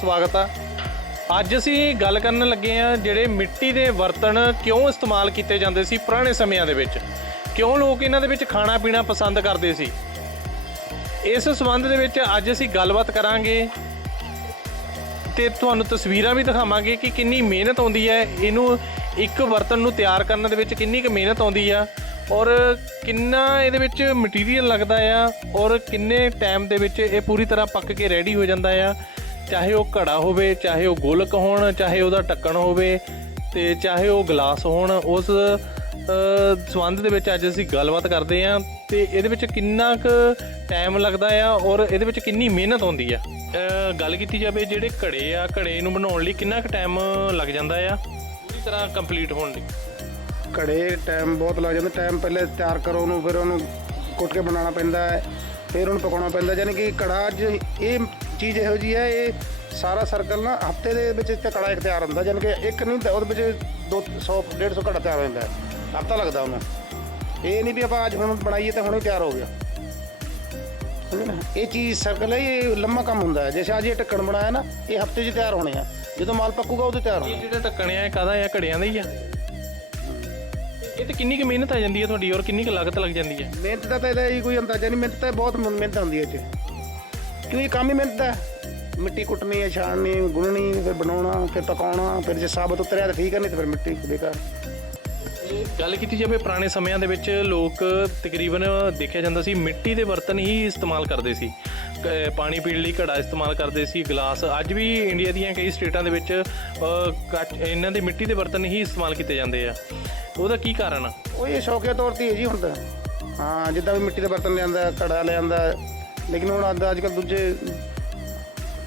ਸਵਾਗਤ ਆ। ਅੱਜ ਅਸੀਂ ਗੱਲ ਕਰਨ ਲੱਗੇ ਆ ਜਿਹੜੇ ਮਿੱਟੀ ਦੇ ਬਰਤਨ ਕਿਉਂ ਇਸਤੇਮਾਲ ਕੀਤੇ ਜਾਂਦੇ ਸੀ ਪੁਰਾਣੇ ਸਮਿਆਂ ਦੇ ਵਿੱਚ। ਕਿਉਂ ਲੋਕ ਇਹਨਾਂ ਦੇ ਵਿੱਚ ਖਾਣਾ ਪੀਣਾ ਪਸੰਦ ਕਰਦੇ ਸੀ। ਇਸ ਸੰਬੰਧ ਦੇ ਵਿੱਚ ਅੱਜ ਅਸੀਂ ਗੱਲਬਾਤ ਕਰਾਂਗੇ ਤੇ ਤੁਹਾਨੂੰ ਤਸਵੀਰਾਂ ਵੀ ਦਿਖਾਵਾਂਗੇ ਕਿ ਕਿੰਨੀ ਮਿਹਨਤ ਆਉਂਦੀ ਹੈ। ਇਹਨੂੰ ਇੱਕ ਬਰਤਨ ਨੂੰ ਤਿਆਰ ਕਰਨ ਦੇ ਵਿੱਚ ਕਿੰਨੀ ਕੁ ਮਿਹਨਤ ਆਉਂਦੀ ਆ ਔਰ ਕਿੰਨਾ ਇਹਦੇ ਵਿੱਚ ਮਟੀਰੀਅਲ ਲੱਗਦਾ ਆ ਔਰ ਕਿੰਨੇ ਟਾਈਮ ਦੇ ਵਿੱਚ ਇਹ ਪੂਰੀ ਤਰ੍ਹਾਂ ਪੱਕ ਕੇ ਰੈਡੀ ਹੋ ਜਾਂਦਾ ਆ। ਚਾਹੇ ਉਹ ਘੜਾ ਹੋਵੇ ਚਾਹੇ ਉਹ ਗੋਲਕ ਹੋਣ ਚਾਹੇ ਉਹਦਾ ਢੱਕਣ ਹੋਵੇ ਤੇ ਚਾਹੇ ਉਹ ਗਲਾਸ ਹੋਣ ਉਸ ਸੰਬੰਧ ਦੇ ਵਿੱਚ ਅੱਜ ਅਸੀਂ ਗੱਲਬਾਤ ਕਰਦੇ ਹਾਂ ਤੇ ਇਹਦੇ ਵਿੱਚ ਕਿੰਨਾ ਕੁ ਟਾਈਮ ਲੱਗਦਾ ਆ ਔਰ ਇਹਦੇ ਵਿੱਚ ਕਿੰਨੀ ਮਿਹਨਤ ਆਉਂਦੀ ਆ? ਗੱਲ ਕੀਤੀ ਜਾਵੇ ਜਿਹੜੇ ਘੜੇ ਆ ਘੜੇ ਨੂੰ ਬਣਾਉਣ ਲਈ ਕਿੰਨਾ ਕੁ ਟਾਈਮ ਲੱਗ ਜਾਂਦਾ ਆ? ਪੂਰੀ ਤਰ੍ਹਾਂ ਕੰਪਲੀਟ ਹੋਣ ਲਈ। ਘੜੇ ਟਾਈਮ ਬਹੁਤ ਲੱਗ ਜਾਂਦਾ ਟਾਈਮ ਪਹਿਲੇ ਤਿਆਰ ਕਰੋ ਉਹਨੂੰ ਫਿਰ ਉਹਨੂੰ ਕੁੱਟ ਕੇ ਬਣਾਉਣਾ ਪੈਂਦਾ ਹੈ ਫਿਰ ਉਹਨੂੰ ਪਕਾਉਣਾ ਪੈਂਦਾ ਯਾਨੀ ਕਿ ਕੜਾ ਅੱਜ ਇਹ ਚੀਜ਼ ਇਹੋ ਜੀ ਹੈ ਇਹ ਸਾਰਾ ਸਰਕਲ ਨਾ ਹਫ਼ਤੇ ਦੇ ਵਿੱਚ ਤੇ ਕੜਾ ਇੱਕ ਤਿਆਰ ਹੁੰਦਾ ਯਾਨੀ ਕਿ ਇੱਕ ਨਹੀਂ ਤਾਂ ਉਹਦੇ ਵਿੱਚ 200 150 ਕੜਾ ਤਿਆਰ ਹੋ ਜਾਂਦਾ ਹਫਤਾ ਲੱਗਦਾ ਉਹਨੂੰ ਇਹ ਨਹੀਂ ਵੀ ਆਪਾਂ ਅੱਜ ਹੁਣ ਬਣਾਈਏ ਤਾਂ ਹੁਣੇ ਤਿਆਰ ਹੋ ਗਿਆ। ਇਹ ਚੀਜ਼ ਸਰਕਲ ਹੈ ਇਹ ਲੰਮਾ ਕੰਮ ਹੁੰਦਾ ਹੈ। ਜਿਵੇਂ ਅੱਜ ਇਹ ਢੱਕਣ ਬਣਾਇਆ ਨਾ ਇਹ ਹਫ਼ਤੇ 'ਚ ਤਿਆਰ ਹੋਣੇ ਆ। ਜਦੋਂ ਮਾਲ ਪੱਕੂਗਾ ਉਦੋਂ ਤਿਆਰ ਹੋਣਾ ਜਿਹੜਾ ਢੱਕਣ ਆ ਕਾਹਦਾ ਆ? ਘੜਿਆਂ ਦਾ ਹੀ ਆ। ਇਹ ਤੇ ਕਿੰਨੀ ਕੁ ਮਿਹਨਤ ਆ ਜਾਂਦੀ ਹੈ ਤੁਹਾਡੀ ਔਰ ਕਿੰਨੀ ਕੁ ਲਾਗਤ ਲੱਗ ਜਾਂਦੀ ਹੈ? ਮਿਹਨਤ ਦਾ ਤਾਂ ਇਹਦਾ ਹੀ ਕੋਈ ਅੰਦਾਜ਼ਾ ਨਹੀਂ ਮਿਹਨਤ ਤਾਂ ਬਹੁਤ ਮਿਹਨਤ ਹੁੰਦੀ ਹੈ ਇਹ 'ਚ ਕਿਉਂ ਇਹ ਕੰਮ ਹੀ ਮਿਹਨਤ ਦਾ ਹੈ। ਮਿੱਟੀ ਕੁੱਟਣੀ ਹੈ ਛਾਣਨੀ ਗੁੰਨਣੀ ਫਿਰ ਬਣਾਉਣਾ ਫਿਰ ਪਕਾਉਣਾ ਫਿਰ ਜੇ ਸਾਬਤ ਉਤਰਿਆ ਤਾਂ ਠੀਕ ਹੈ ਨਹੀਂ ਤਾਂ ਫਿਰ ਮਿੱਟੀ ਬੇਕਾਰ। ਗੱਲ ਕੀਤੀ ਜਾਵੇ ਪੁਰਾਣੇ ਸਮਿਆਂ ਦੇ ਵਿੱਚ ਲੋਕ ਤਕਰੀਬਨ ਦੇਖਿਆ ਜਾਂਦਾ ਸੀ ਮਿੱਟੀ ਦੇ ਬਰਤਨ ਹੀ ਇਸਤੇਮਾਲ ਕਰਦੇ ਸੀ। ਕ- ਪਾਣੀ ਪੀਣ ਲਈ ਘੜਾ ਇਸਤੇਮਾਲ ਕਰਦੇ ਸੀ ਗਲਾਸ। ਅੱਜ ਵੀ ਇੰਡੀਆ ਦੀਆਂ ਕਈ ਸਟੇਟਾਂ ਦੇ ਵਿੱਚ ਅ, ਕੱਚ ਇਹਨਾਂ ਦੇ ਮਿੱਟੀ ਦੇ ਬਰਤਨ ਹੀ ਇਸਤੇਮਾਲ ਕੀਤੇ ਜਾਂਦੇ ਆ। ਉਹਦਾ ਕੀ ਕਾਰਨ ਆ? ਉਹ ਇਹ ਸ਼ੌਕੀਆ ਤੌਰ ਤੇ ਹੀ ਹੈ ਜੀ ਤਾਂ ਹਾਂ ਜਿੱਦਾਂ ਵੀ ਮਿੱਟੀ ਦੇ ਬਰਤਨ ਲਿਆਂਦਾ ਘੜਾ ਲਿਆਂਦਾ ਲੇਕਿਨ ਹੁਣ ਅੱਜ ਅੱਜ ਕੱਲ੍ਹ ਦੂਜੇ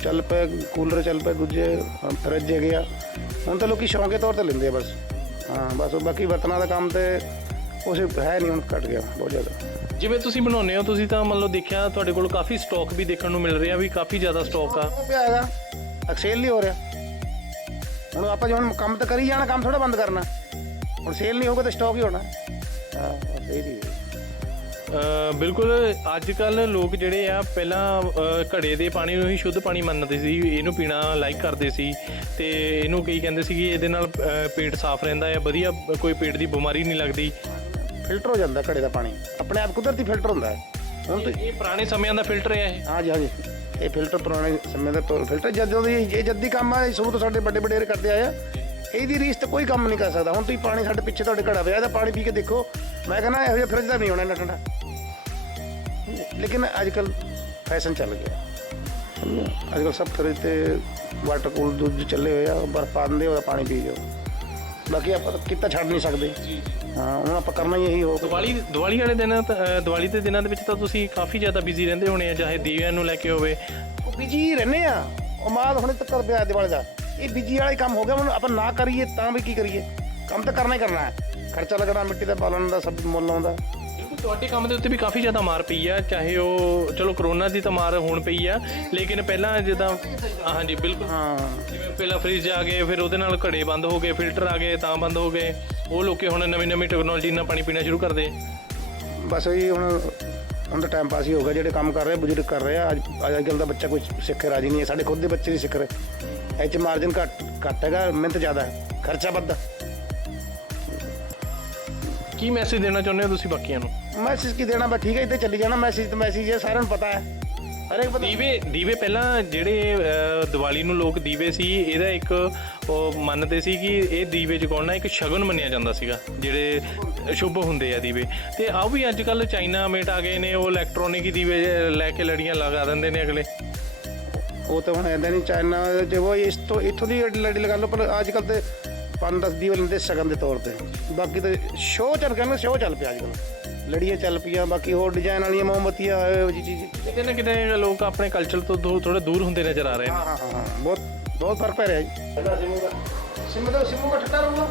ਚੱਲ ਪਏ ਕੂਲਰ ਚੱਲ ਪਏ ਦੂਜੇ ਫਰਿੱਜ ਹੈਗੇ ਆ। ਹੁਣ ਤਾਂ ਲੋਕੀ ਸ਼ੌਕੀਆ ਤੌਰ ਤੇ ਲੈਂਦੇ ਆ ਬਸ। ਹਾਂ ਬਸ ਉਹ ਬਾਕੀ ਬਰਤਨਾਂ ਦਾ ਕੰਮ ਤੇ ਉਸ ਹੈ ਨਹੀਂ ਹੁਣ ਘਟ ਗਿਆ ਬਹੁਤ ਜ਼ਿਆਦਾ। ਜਿਵੇਂ ਤੁਸੀਂ ਬਣਾਉਂਦੇ ਹੋ ਤੁਸੀਂ ਤਾਂ ਮੰਨ ਲਓ ਦੇਖਿਆ ਤੁਹਾਡੇ ਕੋਲ ਕਾਫੀ ਸਟਾਕ ਵੀ ਦੇਖਣ ਨੂੰ ਮਿਲ ਰਿਹਾ ਵੀ ਕਾਫੀ ਜ਼ਿਆਦਾ ਸਟਾਕ ਆ। ਉਹ ਪਿਆ ਹੈਗਾ ਨਹੀਂ ਹੋ ਰਿਹਾ। ਹੁਣ ਆਪਾਂ ਜੇ ਹੁਣ ਕੰਮ ਤਾਂ ਕਰੀ ਜਾਣਾ ਕੰਮ ਥੋੜਾ ਬੰਦ ਕਰਨਾ। ਹੁਣ ਸੇਲ ਨਹੀਂ ਹੋਊਗਾ ਤਾਂ ਸਟਾਕ ਹੀ ਹੋਣਾ। ਹਾਂ ਇਹ। ਅ, ਬਿਲਕੁਲ ਅੱਜ ਕੱਲ ਲੋਕ ਜਿਹੜੇ ਆ ਪਹਿਲਾਂ ਘੜੇ ਦੇ ਪਾਣੀ ਨੂੰ ਹੀ ਸ਼ੁੱਧ ਪਾਣੀ ਮੰਨਦੇ ਸੀ ਇਹਨੂੰ ਪੀਣਾ ਲਾਈਕ ਕਰਦੇ ਸੀ ਤੇ ਇਹਨੂੰ ਕਈ ਕਹਿੰਦੇ ਸੀ ਕਿ ਇਹਦੇ ਨਾਲ ਪੇਟ ਸਾਫ਼ ਰਹਿੰਦਾ ਹੈ ਵਧੀਆ ਕੋਈ ਪੇਟ ਦੀ ਬਿਮਾਰੀ ਨਹੀਂ ਲੱਗਦੀ। ਫਿਲਟਰ ਹੋ ਜਾਂਦਾ ਘੜੇ ਦਾ ਪਾਣੀ। ਆਪਣੇ ਆਪ ਕੁਦਰਤੀ ਫਿਲਟਰ ਹੁੰਦਾ ਹੈ। ਇਹ ਪੁਰਾਣੇ ਸਮਿਆਂ ਦਾ ਫਿਲਟਰ ਹੈ ਇਹ। ਹਾਂਜੀ ਹਾਂਜੀ। ਇਹ ਫਿਲਟਰ ਪੁਰਾਣੇ ਸਮੇਂ ਦਾ ਫਿਲਟਰ ਜਦੋਂ ਦੀ ਇਹ ਜੱਦੀ ਕੰਮ ਆ ਸ਼ੁਰੂ ਤੋਂ ਸਾਡੇ ਵੱਡੇ ਵਡੇਰੇ ਕਰਦੇ ਆਏ ਆ। ਇਹਦੀ ਰੀਸ ਤੇ ਕੋਈ ਕੰਮ ਨਹੀਂ ਕਰ ਸਕਦਾ। ਹੁਣ ਤੁਸੀਂ ਪਾਣੀ ਸਾਡੇ ਪਿੱਛੇ ਤੁਹਾਡੇ ਘੜਾ ਪਿਆ ਇਹਦਾ ਪਾਣੀ ਪੀ ਕੇ ਦੇਖੋ। ਮੈਂ ਕਹਿੰਦਾ ਇਹੋ ਜਿਹਾ ਫਰਿੱਜ ਦਾ ਨਹੀਂ ਹੋਣਾ ਇੰਨਾ ਠੰਡਾ ਲੇਕਿਨ ਅੱਜ ਕੱਲ ਫੈਸ਼ਨ ਚੱਲ ਗਿਆ? ਅੱਜ ਕੱਲ ਸਭ ਫਰਿੱਜ ਤੇ ਵਾਟਰ ਕੂਲ ਦੁੱਧ ਚੱਲੇ ਹੋਏ ਆ ਬਰਫ ਦਿੰਦੇ ਉਹਦਾ ਪਾਣੀ ਪੀ ਜਾਓ। ਬਾਕੀ ਆਪਾਂ ਕਿਤਾ ਛੱਡ ਨਹੀਂ ਸਕਦੇ। ਹਾਂ ਹੁਣ ਆਪਾਂ ਕਰਨਾ ਹੀ ਇਹੀ ਹੋ ਦੀਵਾਲੀ ਦੀਵਾਲੀ ਵਾਲੇ ਦਿਨ ਦੀਵਾਲੀ ਦੇ ਦਿਨਾਂ ਦੇ ਵਿੱਚ ਤਾਂ ਤੁਸੀਂ ਕਾਫੀ ਜ਼ਿਆਦਾ ਬਿਜ਼ੀ ਰਹਿੰਦੇ ਹੋਣੇ ਆ ਚਾਹੇ ਦੀਵਿਆਂ ਨੂੰ ਲੈ ਕੇ ਹੋਵੇ। ਉਹ ਬਿਜ਼ੀ ਰਹਿੰਦੇ ਆ। ਉਹ ਮਾਲ ਹੁਣੇ ਤੱਕ ਕਰ ਪਿਆ ਦਿਵਾਲੀ ਦਾ। ਇਹ ਬਿਜ਼ੀ ਵਾਲਾ ਹੀ ਕੰਮ ਹੋ ਗਿਆ ਹੁਣ ਆਪਾਂ ਨਾ ਕਰੀਏ ਤਾਂ ਵੀ ਕੀ ਕਰੀਏ? ਕੰਮ ਤਾਂ ਕਰਨਾ ਹੀ ਕਰਨਾ ਹੈ। ਖਰਚਾ ਲੱਗਣਾ ਮਿੱਟੀ ਦਾ ਪਾਲਣ ਦਾ ਸਭ ਮੁੱਲ ਆਉਂਦਾ। ਤੁਹਾਡੇ ਕੰਮ ਦੇ ਉੱਤੇ ਵੀ ਕਾਫੀ ਜ਼ਿਆਦਾ ਮਾਰ ਪਈ ਆ ਚਾਹੇ ਉਹ ਚਲੋ ਕਰੋਨਾ ਦੀ ਤਾਂ ਮਾਰ ਹੁਣ ਪਈ ਆ ਲੇਕਿਨ ਪਹਿਲਾਂ ਜਿੱਦਾਂ ਹਾਂਜੀ ਬਿਲਕੁਲ। ਹਾਂ। ਜਿਵੇਂ ਪਹਿਲਾਂ ਫ੍ਰਿਜ ਆ ਗਏ ਫਿਰ ਉਹਦੇ ਨਾਲ ਘੜੇ ਬੰਦ ਹੋ ਗਏ ਫਿਲਟਰ ਆ ਗਏ ਤਾਂ ਬੰਦ ਹੋ ਗਏ। ਉਹ ਲੋਕੀ ਹੁਣ ਨਵੀਂ ਨਵੀਂ ਟੈਕਨੋਲੋਜੀ ਨਾਲ ਪਾਣੀ ਪੀਣਾ ਸ਼ੁਰੂ ਕਰਦੇ। ਬਸ ਇਹ ਹੁਣ ਹੁਣ ਤਾਂ ਟਾਈਮ ਪਾਸ ਹੀ ਹੋ ਗਿਆ ਜਿਹੜੇ ਕੰਮ ਕਰ ਰਹੇ ਬਜ਼ੁਰਗ ਕਰ ਰਹੇ ਆ ਅੱਜ ਅੱਜ ਕੱਲ੍ਹ ਦਾ ਬੱਚਾ ਕੋਈ ਸਿੱਖ ਰਾਜੀ ਨਹੀਂ ਹੈ ਸਾਡੇ ਖੁਦ ਦੇ ਬੱਚੇ ਨਹੀਂ ਸਿੱਖ ਰਹੇ। ਇਹ 'ਚ ਮਾਰਜਨ ਘੱਟ ਘੱਟ ਹੈਗਾ ਮਿਹਨਤ ਜ਼ਿਆਦਾ ਹੈ ਖਰਚਾ ਵੱਧ ਕੀ ਮੈਸੇਜ ਦੇਣਾ ਚਾਹੁੰਦੇ ਹੋ ਤੁਸੀਂ ਬਾਕੀਆਂ ਨੂੰ? ਮੈਸੇਜ ਕੀ ਦੇਣਾ? ਬਸ ਠੀਕ ਹੈ ਇੱਥੇ ਚੱਲੀ ਜਾਣਾ ਮੈਸੇਜ ਤੇ ਮੈਸੇਜ ਹੈ ਸਾਰਿਆਂ ਨੂੰ ਪਤਾ ਹੈ। ਹਰੇਕ ਬੰਦਾ ਦੀਵੇ ਦੀਵੇ ਪਹਿਲਾਂ ਜਿਹੜੇ ਦੀਵਾਲੀ ਨੂੰ ਲੋਕ ਦੀਵੇ ਸੀ ਇਹਦਾ ਇੱਕ ਉਹ ਮੰਨਦੇ ਸੀ ਕਿ ਇਹ ਦੀਵੇ ਜਗਾਉਣਾ ਇੱਕ ਸ਼ਗਨ ਮੰਨਿਆ ਜਾਂਦਾ ਸੀਗਾ ਜਿਹੜੇ ਸ਼ੁਭ ਹੁੰਦੇ ਆ ਦੀਵੇ। ਤੇ ਆਹ ਵੀ ਅੱਜ ਕੱਲ ਚਾਈਨਾ ਮੇਟ ਆ ਗਏ ਨੇ ਉਹ ਇਲੈਕਟ੍ਰੋਨਿਕ ਹੀ ਦੀਵੇ ਲੈ ਕੇ ਲੜੀਆਂ ਲਗਾ ਦਿੰਦੇ ਨੇ ਅਗਲੇ। ਉਹ ਤਾਂ ਹੁਣ ਐਦਾਂ ਨਹੀਂ ਚਾਈਨਾ ਜੇ ਉਹ ਇਸ ਤੋਂ ਇੱਥੋਂ ਦੀ ਲੜੀ ਲਗਾ ਲਓ ਪਰ ਅੱਜ ਕੱਲ ਤੇ 5-10 ਦੀਵੇ ਲੈਂਦੇ ਸ਼ਗਨ ਦੇ ਤੌਰ ਤੇ। ਬਾਕੀ ਤੇ ਸ਼ੋਅ ਚੱਲ ਗਿਆ ਨਾ ਸ਼ੋਅ ਚੱਲ ਪਿਆ ਅੱਜ ਕੱਲ ਲੜੀਆਂ ਚੱਲ ਪਈਆਂ ਬਾਕੀ ਹੋਰ ਡਿਜ਼ਾਈਨ ਵਾਲੀਆਂ ਮੋਮਬੱਤੀਆਂ ਜਿਹੀ ਚੀਜ਼। ਕਿਤੇ ਨਾ ਕਿਤੇ ਲੋਕ ਆਪਣੇ ਕਲਚਰ ਤੋਂ ਥੋੜਾ ਦੂਰ ਹੁੰਦੇ ਨਜ਼ਰ ਆ ਰਹੇ ਨੇ। ਹਾਂ ਹਾਂ ਹਾਂ ਬਹੁਤ ਬਹੁਤ ਫ਼ਰਕ ਪੈ ਰਿਹਾ ਜੀ। ਸਿਮ ਦਾ ਸਿਮ ਦਾ ਠੱਟਾ ਰਹੂਗਾ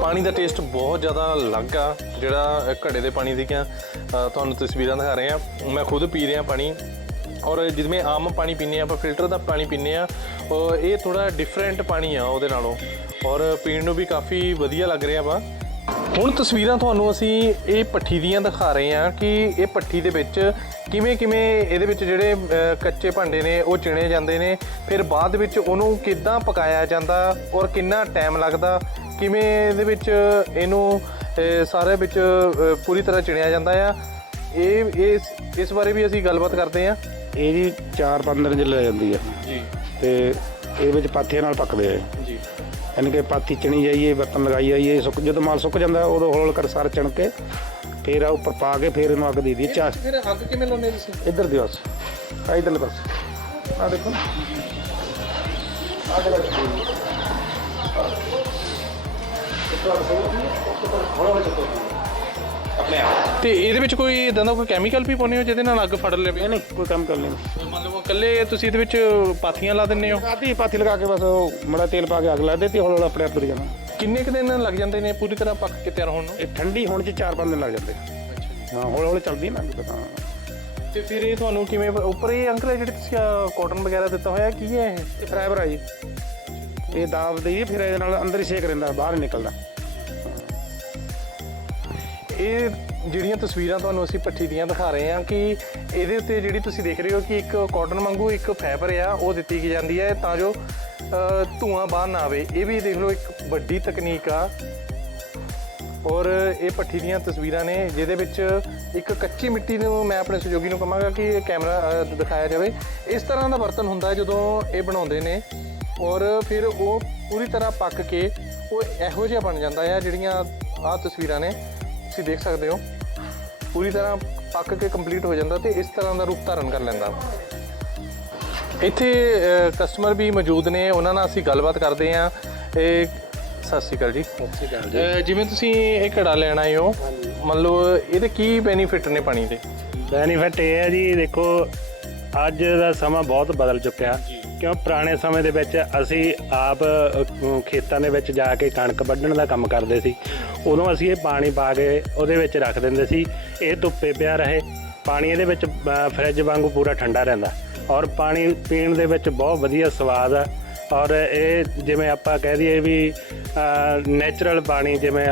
ਪਾਣੀ ਦਾ ਟੇਸਟ ਬਹੁਤ ਜ਼ਿਆਦਾ ਅਲੱਗ ਆ। ਜਿਹੜਾ ਘੜੇ ਦੇ ਪਾਣੀ ਦੀਆਂ ਅ, ਤੁਹਾਨੂੰ ਤਸਵੀਰਾਂ ਦਿਖਾ ਰਹੇ ਆ। ਮੈਂ ਖੁਦ ਪੀ ਰਿਹਾ ਪਾਣੀ। ਔਰ ਜਿਵੇਂ ਆਮ ਪਾਣੀ ਪੀਂਦੇ ਆ ਆਪਾਂ ਫਿਲਟਰ ਦਾ ਪਾਣੀ ਪੀਂਦੇ ਆ ਉਹ ਇਹ ਥੋੜਾ ਡਿਫਰੈਂਟ ਪਾਣੀ ਆ ਉਹਦੇ ਨਾਲੋਂ। ਔਰ ਪੀਣ ਨੂੰ ਵੀ ਕਾਫੀ ਵਧੀਆ ਲੱਗ ਰਿਹਾ ਵਾ। ਹੁਣ ਤਸਵੀਰਾਂ ਤੁਹਾਨੂੰ ਅਸੀਂ ਇਹ ਪੱਠੀ ਦੀਆਂ ਦਿਖਾ ਰਹੇ ਹਾਂ ਕਿ ਇਹ ਪੱਠੀ ਦੇ ਵਿੱਚ ਕਿਵੇਂ ਕਿਵੇਂ ਇਹਦੇ ਵਿੱਚ ਜਿਹੜੇ ਕੱਚੇ ਭਾਂਡੇ ਨੇ ਉਹ ਚਿਣੇ ਜਾਂਦੇ ਨੇ। ਫਿਰ ਬਾਅਦ ਵਿੱਚ ਉਹਨੂੰ ਕਿੱਦਾਂ ਪਕਾਇਆ ਜਾਂਦਾ ਔਰ ਕਿੰਨਾ ਟਾਈਮ ਲੱਗਦਾ ਕਿਵੇਂ ਇਹਦੇ ਵਿੱਚ ਇਹਨੂੰ ਅ, ਸਾਰੇ ਵਿੱਚ ਪੂਰੀ ਤਰ੍ਹਾਂ ਚਿਣਿਆ ਜਾਂਦਾ ਆ। ਇਹ ਇਸ ਇਸ ਬਾਰੇ ਵੀ ਅਸੀਂ ਗੱਲਬਾਤ ਕਰਦੇ ਹਾਂ। ਇਹ ਜੀ 4-5 ਦਿਨ ਚ ਲੈ ਜਾਂਦੀ ਆ। ਜੀ। ਤੇ ਇਹ ਵਿੱਚ ਪਾਥੀਆਂ ਨਾਲ ਪੱਕਦੇ ਆ। ਜੀ। ਯਾਨੀ ਕਿ ਪਾਥੀ ਚਣੀ ਜਾਈਏ ਬਰਤਨ ਲਗਾਈ ਜਾਈਏ ਸੁੱਕ ਜਦੋਂ ਮਾਲ ਸੁੱਕ ਜਾਂਦਾ ਉਦੋਂ ਹੌਲ ਕਰ ਸਾਰ ਚਣ ਕੇ ਫੇਰ ਆ ਉੱਪਰ ਪਾ ਕੇ ਫੇਰ ਇਹਨੂੰ ਅੱਗ ਦੇ ਦੀ ਚਾਹ ਫਿਰ ਅੱਗ ਕਿਵੇਂ ਲਾਉਂਦੇ ਤੁਸੀਂ? ਇੱਧਰ ਦਿਓ ਆ ਇਧਰਲੇ ਪਾਸੇ। ਆ ਦੇਖੋ ਤੇ ਇਹਦੇ ਵਿੱਚ ਕੋਈ ਇਦਾਂ ਦਾ ਕੋਈ ਕੈਮੀਕਲ ਵੀ ਪਾਉਂਦੇ ਹੋ ਜਿਹਦੇ ਨਾਲ ਅੱਗ ਫੜ ਲਵੇ? ਨਹੀਂ ਕੋਈ ਕੰਮ ਕਰ ਨਹੀਂ ਮਤਲਬ ਇਕੱਲੇ ਤੁਸੀਂ ਇਹਦੇ ਵਿੱਚ ਪਾਥੀਆਂ ਲਾ ਦਿੰਦੇ ਹੋ? ਆਦੀ ਪਾਥੀ ਲਗਾ ਕੇ ਬਸ ਉਹ ਮੜਾ ਤੇਲ ਪਾ ਕੇ ਅੱਗ ਲਾ ਦੇ ਤੇ ਹੌਲ ਹੌਲ ਆਪਣੇ ਆਪ ਤੁਰ ਜਾਣਾ। ਕਿੰਨੇ ਕੁ ਦਿਨ ਲੱਗ ਜਾਂਦੇ ਨੇ ਪੂਰੀ ਤਰ੍ਹਾਂ ਪੱਕ ਕੇ ਤਿਆਰ ਹੋਣ ਨੂੰ? ਇਹ ਠੰਡੀ ਹੋਣ ਚ 4-5 ਦਿਨ ਲੱਗ ਜਾਂਦੇ। ਹਾਂ ਹੌਲ ਹੌਲ ਚੱਲਦੀ ਨਾ ਅੱਗ ਤਾਂ। ਤੇ ਫਿਰ ਇਹ ਤੁਹਾਨੂੰ ਕਿਵੇਂ ਉੱਪਰ ਇਹ ਅੰਕਲ ਇਹ ਜਿਹੜੇ ਤੁਸੀਂ ਕਾਟਨ ਵਗੈਰਾ ਦਿੱਤਾ ਹੋਇਆ ਕੀ ਹੈ ਇਹ? ਇਹ ਫਰਾਈਬਰ ਆ ਜੀ। ਇਹ ਦਾਬ ਦੇਈਏ ਫਿਰ ਇਹਦੇ ਨਾਲ ਅੰਦਰ ਹੀ ਸੇਕ ਰਹਿੰਦਾ ਬਾਹਰ ਨਿਕਲਦਾ। ਇਹ ਜਿਹੜੀਆਂ ਤਸਵੀਰਾਂ ਤੁਹਾਨੂੰ ਅਸੀਂ ਪੱਠੀ ਦੀਆਂ ਦਿਖਾ ਰਹੇ ਹਾਂ ਕਿ ਇਹਦੇ ਉੱਤੇ ਜਿਹੜੀ ਤੁਸੀਂ ਦੇਖ ਰਹੇ ਹੋ ਕਿ ਇੱਕ ਕਾਟਨ ਵਾਂਗੂ ਇੱਕ ਫਾਈਬਰ ਆ ਉਹ ਦਿੱਤੀ ਗਈ ਜਾਂਦੀ ਹੈ ਤਾਂ ਜੋ ਅ, ਧੂੰਆਂ ਬਾਹਰ ਨਾ ਆਵੇ। ਇਹ ਵੀ ਦੇਖ ਲਓ ਇੱਕ ਵੱਡੀ ਤਕਨੀਕ ਆ। ਔਰ ਇਹ ਪੱਠੀ ਦੀਆਂ ਤਸਵੀਰਾਂ ਨੇ ਜਿਹਦੇ ਵਿੱਚ ਇੱਕ ਕੱਚੀ ਮਿੱਟੀ ਨੂੰ ਮੈਂ ਆਪਣੇ ਸਹਿਯੋਗੀ ਨੂੰ ਕਹਾਂਗਾ ਕਿ ਇਹ ਕੈਮਰਾ ਦਿਖਾਇਆ ਜਾਵੇ। ਇਸ ਤਰ੍ਹਾਂ ਦਾ ਬਰਤਨ ਹੁੰਦਾ ਹੈ ਜਦੋਂ ਇਹ ਬਣਾਉਂਦੇ ਨੇ। ਔਰ ਫਿਰ ਉਹ ਪੂਰੀ ਤਰ੍ਹਾਂ ਪੱਕ ਕੇ ਉਹ ਇਹੋ ਜਿਹਾ ਬਣ ਜਾਂਦਾ ਹੈ ਜਿਹੜੀਆਂ ਆਹ ਤਸਵੀਰਾਂ ਨੇ। ਤੁਸੀਂ ਦੇਖ ਸਕਦੇ ਹੋ। ਪੂਰੀ ਤਰ੍ਹਾਂ ਪੱਕ ਕੇ ਕੰਪਲੀਟ ਹੋ ਜਾਂਦਾ ਤੇ ਇਸ ਤਰ੍ਹਾਂ ਦਾ ਰੂਪ ਧਾਰਨ ਕਰ ਲੈਂਦਾ। ਇੱਥੇ ਕਸਟਮਰ ਵੀ ਮੌਜੂਦ ਨੇ। ਉਹਨਾਂ ਨਾਲ ਅਸੀਂ ਗੱਲਬਾਤ ਕਰਦੇ ਹਾਂ। ਇਹ ਸਤਿ ਸ਼੍ਰੀ ਅਕਾਲ ਜੀ। ਸਤਿ ਸ਼੍ਰੀ ਅਕਾਲ ਅਹ ਜਿਵੇਂ ਤੁਸੀਂ ਇਹ ਘੜਾ ਲੈਣ ਆਏ ਹੋ ਮੰਨ ਲਓ ਇਹਦੇ ਕੀ ਬੈਨੀਫਿਟ ਨੇ ਪਾਣੀ ਦੇ? ਬੈਨੀਫਿਟ ਇਹ ਹੈ ਜੀ ਦੇਖੋ ਅੱਜ ਦਾ ਸਮਾਂ ਬਹੁਤ ਬਦਲ ਚੁੱਕਿਆ। ਕਿਉਂ? ਪੁਰਾਣੇ ਸਮੇਂ ਦੇ ਵਿੱਚ ਅਸੀਂ ਆਪ ਖੇਤਾਂ ਦੇ ਵਿੱਚ ਜਾ ਕੇ ਕਣਕ ਵੱਢਣ ਦਾ ਕੰਮ ਕਰਦੇ ਸੀ। ਉਦੋਂ ਅਸੀਂ ਇਹ ਪਾਣੀ ਪਾ ਕੇ ਉਹਦੇ ਵਿੱਚ ਰੱਖ ਦਿੰਦੇ ਸੀ। ਇਹ ਧੁੱਪੇ ਪਿਆ ਰਹੇ। ਪਾਣੀ ਇਹਦੇ ਵਿੱਚ ਫਰਿੱਜ ਵਾਂਗੂ ਪੂਰਾ ਠੰਡਾ ਰਹਿੰਦਾ। ਔਰ ਪਾਣੀ ਪੀਣ ਦੇ ਵਿੱਚ ਬਹੁਤ ਵਧੀਆ ਸਵਾਦ ਆ। ਔਰ ਇਹ ਜਿਵੇਂ ਆਪਾਂ ਕਹਿ ਦਈਏ ਵੀ ਨੇਚਰਲ ਪਾਣੀ ਜਿਵੇਂ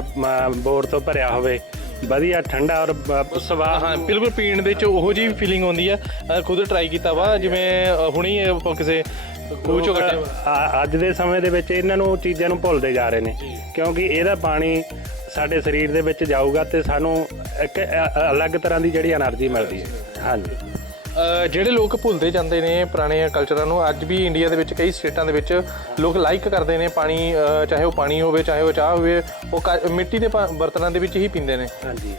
ਬੋਰ ਤੋਂ ਭਰਿਆ ਹੋਵੇ ਵਧੀਆ ਠੰਡਾ ਔਰ ਸਵਾਦ ਹਾਂ ਬਿਲਕੁਲ ਪੀਣ ਦੇ ਵਿੱਚ ਉਹੋ ਜੀ ਫੀਲਿੰਗ ਆਉਂਦੀ ਆ। ਖੁਦ ਟਰਾਈ ਕੀਤਾ ਵਾ ਜਿਵੇਂ ਹੁਣੀ ਕਿਸੇ ਚੋਂ। ਆ- ਅੱਜ ਦੇ ਸਮੇਂ ਦੇ ਵਿੱਚ ਇਹਨਾਂ ਨੂੰ ਚੀਜ਼ਾਂ ਨੂੰ ਭੁੱਲਦੇ ਜਾ ਰਹੇ ਨੇ। ਕਿਉਂਕਿ ਇਹਦਾ ਪਾਣੀ ਸਾਡੇ ਸਰੀਰ ਦੇ ਵਿੱਚ ਜਾਊਗਾ ਤੇ ਸਾਨੂੰ ਇੱਕ ਅਲੱਗ ਤਰ੍ਹਾਂ ਦੀ ਜਿਹੜੀ એનર્ਜੀ ਮਿਲਦੀ ਹੈ। ਹਾਂਜੀ। ਜਿਹੜੇ ਲੋਕ ਭੁੱਲਦੇ ਜਾਂਦੇ ਨੇ ਪੁਰਾਣੇ ਕਲਚਰਾਂ ਨੂੰ ਅੱਜ ਵੀ ਇੰਡੀਆ ਦੇ ਵਿੱਚ ਕਈ ਸਟੇਟਾਂ ਦੇ ਵਿੱਚ ਲੋਕ ਲਾਈਕ ਕਰਦੇ ਨੇ ਪਾਣੀ ਚਾਹੇ ਉਹ ਪਾਣੀ ਹੋਵੇ ਚਾਹੇ ਉਹ ਚਾਹ ਹੋਵੇ ਉਹ ਕਾ- ਮਿੱਟੀ ਦੇ ਪਾ- ਬਰਤਨਾਂ ਦੇ ਵਿੱਚ ਹੀ ਪੀਂਦੇ ਨੇ। ਹਾਂਜੀ।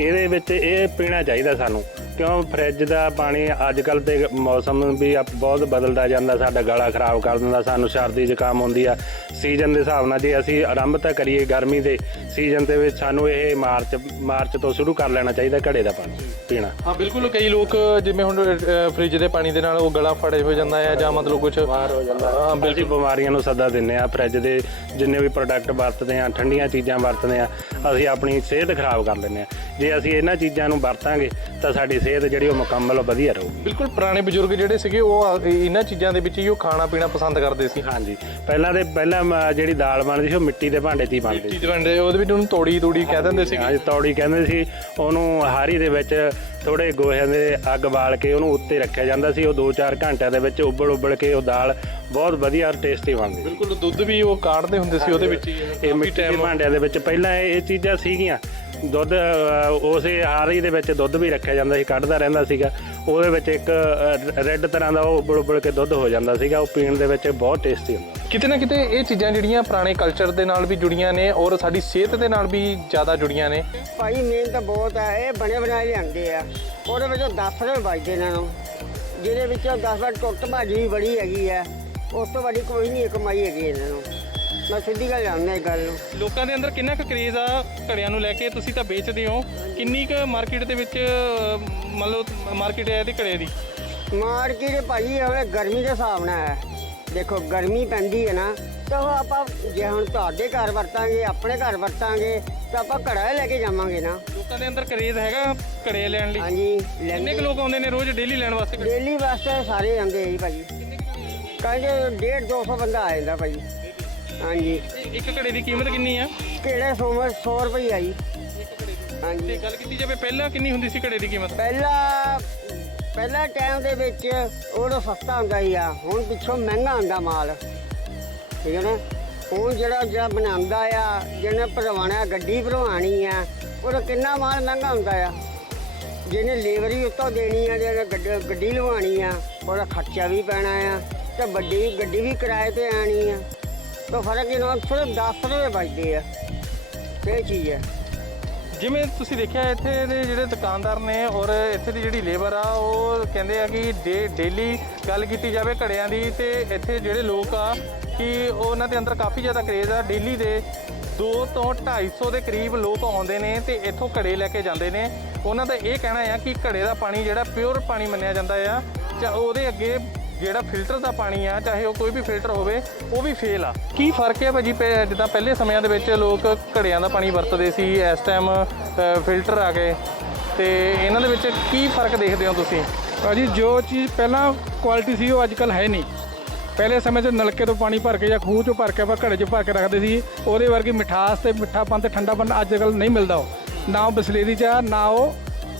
ਇਹਦੇ ਵਿੱਚ ਇਹ ਪੀਣਾ ਚਾਹੀਦਾ ਸਾਨੂੰ। ਕਿਉਂ ਫਰਿੱਜ ਦਾ ਪਾਣੀ ਅੱਜ ਕੱਲ ਦੇ ਮੌਸਮ ਵੀ ਆ- ਬਹੁਤ ਬਦਲਦਾ ਜਾਂਦਾ ਸਾਡਾ ਗਲਾ ਖਰਾਬ ਕਰ ਦਿੰਦਾ ਸਾਨੂੰ ਸਰਦੀ ਜ਼ੁਕਾਮ ਹੁੰਦੀ ਆ। ਸੀਜ਼ਨ ਦੇ ਹਿਸਾਬ ਨਾਲ ਜੇ ਅਸੀਂ ਆਰੰਭ ਤਾਂ ਕਰੀਏ ਗਰਮੀ ਦੇ ਸੀਜ਼ਨ ਦੇ ਵਿੱਚ ਸਾਨੂੰ ਇਹ ਮਾਰਚ ਮਾਰਚ ਤੋਂ ਸ਼ੁਰੂ ਕਰ ਲੈਣਾ ਚਾਹੀਦਾ ਘੜੇ ਦਾ ਪਾਣੀ ਪੀਣਾ। ਹਾਂ ਬਿਲਕੁਲ ਕਈ ਲੋਕ ਜਿਵੇਂ ਹੁਣ ਫ੍ਰਿਜ ਦੇ ਪਾਣੀ ਦੇ ਨਾਲ ਉਹ ਗਲਾ ਫੜੇ ਹੋ ਜਾਂਦਾ ਹੈ ਜਾਂ ਮਤਲਬ ਕੁਝ ਬਾਹਰ ਹੋ ਜਾਂਦਾ। ਹਾਂ ਬਿਲਕੁਲ। ਬਿਮਾਰੀਆਂ ਨੂੰ ਸੱਦਾ ਦਿੰਨੇ ਆ ਫਰਿੱਜ ਦੇ ਜਿੰਨੇ ਵੀ ਪ੍ਰੋਡਕਟ ਵਰਤਦੇ ਆ ਠੰਡੀਆਂ ਚੀਜ਼ਾਂ ਵਰਤਦੇ ਆ ਅਸੀਂ ਆਪਣੀ ਸਿਹਤ ਖਰਾਬ ਕਰ ਲੈਂਦੇ ਆ ਜੇ ਅਸੀਂ ਇਹਨਾਂ ਚੀਜ਼ਾਂ ਨੂੰ ਵਰਤਾਂਗੇ ਤਾਂ ਸਾਡੀ ਸਿਹਤ ਜਿਹੜੀ ਉਹ ਮੁਕੰਮਲ ਵਧੀਆ ਰਹੂਗੀ। ਬਿਲਕੁਲ ਪੁਰਾਣੇ ਬਜ਼ੁਰਗ ਜਿਹੜੇ ਸੀਗੇ ਉਹ ਆ- ਇਹਨਾਂ ਚੀਜ਼ਾਂ ਦੇ ਵਿੱਚ ਹੀ ਉਹ ਖਾਣਾ ਪੀਣਾ ਪਸੰਦ ਕਰਦੇ ਸੀ। ਹਾਂਜੀ। ਪਹਿਲਾਂ ਦੇ ਪਹਿਲਾਂ ਮ- ਜਿਹੜੀ ਦਾਲ ਬਣਦੀ ਸੀ ਉਹ ਮਿੱਟੀ ਦੇ ਭਾਂਡੇ 'ਚ ਹੀ ਬਣਦੀ ਸੀ। ਬਣਦੇ ਉਹਦੇ ਵਿੱਚ ਉਹਨੂੰ ਤੋੜੀ ਤੂੜੀ ਕਹਿ ਦਿੰਦੇ ਸੀ ਹਾਂਜੀ ਤੌੜੀ ਕਹਿੰਦੇ ਸੀ। ਉਹਨੂੰ ਹਾਰੀ ਦੇ ਵਿੱਚ ਥੋੜੇ ਗੋਹਿਆਂ ਦੇ ਅੱਗ ਬਾਲ ਕੇ ਉਹਨੂੰ ਉੱਤੇ ਰੱਖਿਆ ਜਾਂਦਾ ਸੀ। ਉਹ 2-4 ਘੰਟਿਆਂ ਦੇ ਵਿੱਚ ਉਬਲ ਉਬਲ ਕੇ ਉਹ ਦਾਲ ਬਹੁਤ ਵਧੀਆ ਔਰ ਟੇਸਟੀ ਬਣਦੀ ਸੀ। ਬਿਲਕੁਲ ਦੁੱਧ ਵੀ ਉਹ ਕਾੜਦੇ ਹੁੰਦੇ ਸੀ ਉਹਦੇ ਵਿੱਚ ਹੀ। ਇਹ ਮਿੱਟੀ ਦੇ ਭਾਂਡਿਆਂ ਦੇ ਵਿੱਚ ਪਹਿਲਾਂ ਇਹ ਇਹ ਚੀਜ਼ਾਂ ਸੀਗੀਆਂ। ਦੁੱਧ ਅ, ਉਸੇ ਹਾਰੀ ਦੇ ਵਿੱਚ ਦੁੱਧ ਵੀ ਰੱਖਿਆ ਜਾਂਦਾ ਸੀ ਕੱਢਦਾ ਰਹਿੰਦਾ ਸੀਗਾ। ਉਹਦੇ ਵਿੱਚ ਇੱਕ ਰੈੱਡ ਤਰ੍ਹਾਂ ਦਾ ਉਹ ਉਬਲ ਉਬਲ ਕੇ ਦੁੱਧ ਹੋ ਜਾਂਦਾ ਸੀਗਾ। ਉਹ ਪੀਣ ਦੇ ਵਿੱਚ ਬਹੁਤ ਟੇਸਟੀ ਹੁੰਦਾ ਕਿਤੇ ਨਾ ਕਿਤੇ ਇਹ ਚੀਜ਼ਾਂ ਜਿਹੜੀਆਂ ਪੁਰਾਣੇ ਕਲਚਰ ਦੇ ਨਾਲ ਵੀ ਜੁੜੀਆਂ ਨੇ ਔਰ ਸਾਡੀ ਸਿਹਤ ਦੇ ਨਾਲ ਵੀ ਜ਼ਿਆਦਾ ਜੁੜੀਆਂ ਨੇ। ਭਾਈ ਮੇਨ ਤਾਂ ਬਹੁਤ ਹੈ ਇਹ ਬਣੇ ਬਣਾਏ ਲਿਆਂਦੇ ਆ। ਉਹਦੇ ਵਿੱਚੋਂ 10 ਰੁਪਏ ਬਚਦੇ ਇਹਨਾਂ। ਨੂੰ ਜਿਹਦੇ ਵਿੱਚੋਂ 10 ਵਾਰ ਟੁੱਟ ਭਾਜੀ ਵੀ ਬੜੀ ਹੈਗੀ ਆ। ਉਸ ਤੋਂ ਵੱਡੀ ਕੋਈ ਨਹੀਂ ਕਮਾਈ ਹੈਗੀ ਇਹਨਾਂ ਨੂੰ। ਮੈਂ ਸਿੱਧੀ ਗੱਲ ਜਾਣਦਾ ਇਹ ਗੱਲ ਨੂੰ। ਲੋਕਾਂ ਦੇ ਅੰਦਰ ਕਿੰਨਾ ਕੁ ਕਰੇਜ਼ ਆ ਘੜਿਆਂ ਨੂੰ ਲੈ ਕੇ? ਤੁਸੀਂ ਤਾਂ ਵੇਚਦੇ ਹੋ। ਕਿੰਨੀ ਕੁ ਮਾਰਕੀਟ ਦੇ ਵਿੱਚ ਅਹ, ਮੰਨ ਲਓ ਮਾਰਕੀਟ ਹੈ ਇਹਦੇ ਘੜੇ ਦੀ? ਮਾਰਕੀਟ ਭਾਜੀ ਹੁਣ ਗਰਮੀ ਦੇ ਹਿਸਾਬ ਨਾਲ ਹੈ। ਦੇਖੋ ਗਰਮੀ ਪੈਂਦੀ ਹੈ ਨਾ ਤਾਂ ਉਹ ਆਪਾਂ ਜੇ ਹੁਣ ਤੁਹਾਡੇ ਘਰ ਵਰਤਾਂਗੇ ਆਪਣੇ ਘਰ ਵਰਤਾਂਗੇ ਤਾਂ ਆਪਾਂ ਘੜਾ ਹੀ ਲੈ ਕੇ ਜਾਵਾਂਗੇ ਨਾ। ਲੋਕਾਂ ਦੇ ਅੰਦਰ ਕਰੇਜ਼ ਹੈਗਾ ਘੜੇ ਲੈਣ ਲਈ? ਹਾਂਜੀ ਕਿੰਨੇ ਲੈਂਦੇ ਕੁ ਲੋਕ ਆਉਂਦੇ ਨੇ ਰੋਜ਼ ਡੇਲੀ ਲੈਣ ਵਾਸਤੇ ਘੜੇ? ਡੇਲੀ ਵਾਸਤੇ ਸਾਰੇ ਆਉਂਦੇ ਆ ਜੀ ਭਾਜੀ। ਕਹਿੰਦੇ 1.5 200 ਬੰਦਾ ਆ ਜਾਂਦਾ ਭਾਜੀ। ਹਾਂਜੀ। ਇੱਕ ਘੜੇ ਦੀ ਕੀਮਤ ਕਿੰਨੀ ਆ? ਕਿਹੜੇ ਸੋਮਰ 100 ਰੁਪਏ ਆਈ ਦੀ ਹਾਂਜੀ। ਤੇ ਗੱਲ ਕੀਤੀ ਜਾਵੇ ਪਹਿਲਾਂ ਕਿੰਨੀ ਹੁੰਦੀ ਸੀ ਘੜੇ ਦੀ ਕੀਮਤ? ਪਹਿਲਾ ਪਹਿਲਾ ਟਾਈਮ ਦੇ ਵਿੱਚ ਉਦੋਂ ਸਸਤਾ ਹੁੰਦਾ ਸੀ ਆ। ਹੁਣ ਪਿੱਛੋਂ ਮਹਿੰਗਾ ਹੁੰਦਾ ਮਾਲ। ਠੀਕ ਹੈ ਨਾ? ਹੁਣ ਜਿਹੜਾ ਜਿਹੜਾ ਬਣਾਉਂਦਾ ਆ ਜਿਹਨੇ ਭਰਵਾਣਾ ਗੱਡੀ ਭਰਵਾਣੀ ਆ ਉਹਦਾ ਕਿੰਨਾ ਮਾਲ ਮਹਿੰਗਾ ਹੁੰਦਾ ਆ। ਜਿਹਨੇ ਲੇਬਰ ਵੀ ਉੱਤੋਂ ਦੇਣੀ ਆ ਜਿਹਨੇ ਗੱਡ- ਗੱਡੀ ਲਵਾਉਣੀ ਆ ਉਹਦਾ ਖਰਚਾ ਵੀ ਪੈਣਾ ਆ। ਤੇ ਵੱਡੀ ਗੱਡੀ ਵੀ ਕਿਰਾਏ ਤੇ ਆਣੀ ਆ। ਤਾਂ ਫ਼ਰਕ ਇਹਨਾਂ ਸਿਰਫ 10 ਰੁਪਏ ਬਚਦੇ ਆ। ਇਹ ਚੀਜ਼ ਹੈ ਜਿਵੇਂ ਤੁਸੀਂ ਦੇਖਿਆ, ਇੱਥੇ ਦੇ ਜਿਹੜੇ ਦੁਕਾਨਦਾਰ ਨੇ ਔਰ ਇੱਥੇ ਦੀ ਜਿਹੜੀ ਲੇਬਰ ਆ, ਉਹ ਕਹਿੰਦੇ ਆ ਕਿ ਡੇ, ਡੇਲੀ ਗੱਲ ਕੀਤੀ ਜਾਵੇ ਘੜਿਆਂ ਦੀ ਤੇ ਇੱਥੇ ਜਿਹੜੇ ਲੋਕ ਆ ਕਿ ਉਹਨਾਂ ਦੇ ਅੰਦਰ ਕਾਫੀ ਜ਼ਿਆਦਾ ਕਰੇਜ਼ ਆ। ਡੇਲੀ ਦੇ 2 ਤੋਂ 250 ਦੇ ਕਰੀਬ ਲੋਕ ਆਉਂਦੇ ਨੇ ਤੇ ਇੱਥੋਂ ਘੜੇ ਲੈ ਕੇ ਜਾਂਦੇ ਨੇ। ਉਹਨਾਂ ਦਾ ਇਹ ਕਹਿਣਾ ਆ ਕਿ ਘੜੇ ਦਾ ਪਾਣੀ ਜਿਹੜਾ ਪਿਓਰ ਪਾਣੀ ਮੰਨਿਆ ਜਾਂਦਾ ਆ, ਜਾਂ ਉਹਦੇ ਅੱਗੇ ਜਿਹੜਾ ਫਿਲਟਰ ਦਾ ਪਾਣੀ ਆ, ਚਾਹੇ ਉਹ ਕੋਈ ਵੀ ਫਿਲਟਰ ਹੋਵੇ, ਉਹ ਵੀ ਫੇਲ ਆ। ਕੀ ਫ਼ਰਕ ਹੈ ਭਾਜੀ ਪਹਿ- ਜਿੱਦਾਂ ਪਹਿਲੇ ਸਮਿਆਂ ਦੇ ਵਿੱਚ ਲੋਕ ਘੜਿਆਂ ਦਾ ਪਾਣੀ ਵਰਤਦੇ ਸੀ, ਇਸ ਟਾਈਮ ਫਿਲਟਰ ਆ ਗਏ। ਤੇ ਇਹਨਾਂ ਦੇ ਵਿੱਚ ਕੀ ਫ਼ਰਕ ਦੇਖਦੇ ਹੋ ਤੁਸੀਂ? ਭਾਜੀ, ਜੋ ਚੀਜ਼ ਪਹਿਲਾਂ ਕੁਆਲਿਟੀ ਸੀ, ਉਹ ਅੱਜ ਕੱਲ ਹੈ ਨਹੀਂ। ਪਹਿਲੇ ਸਮੇਂ 'ਚ ਨਲਕੇ ਤੋਂ ਪਾਣੀ ਭਰ ਕੇ ਜਾਂ ਖੂਹ 'ਚੋਂ ਭਰ ਕੇ ਆਪਾਂ ਘੜੇ 'ਚ ਭਰ ਕੇ ਰੱਖਦੇ ਸੀ, ਉਹਦੇ ਵਰਗੀ ਮਿਠਾਸ ਤੇ ਮਿੱਠਾਪਨ ਤੇ ਠੰਡਾਪਨ ਅੱਜ ਕੱਲ ਨਹੀਂ ਮਿਲਦਾ ਉਹ। ਨਾ ਉਹ ਬਸਲੇਰੀ 'ਚ ਆ, ਨਾ ਉਹ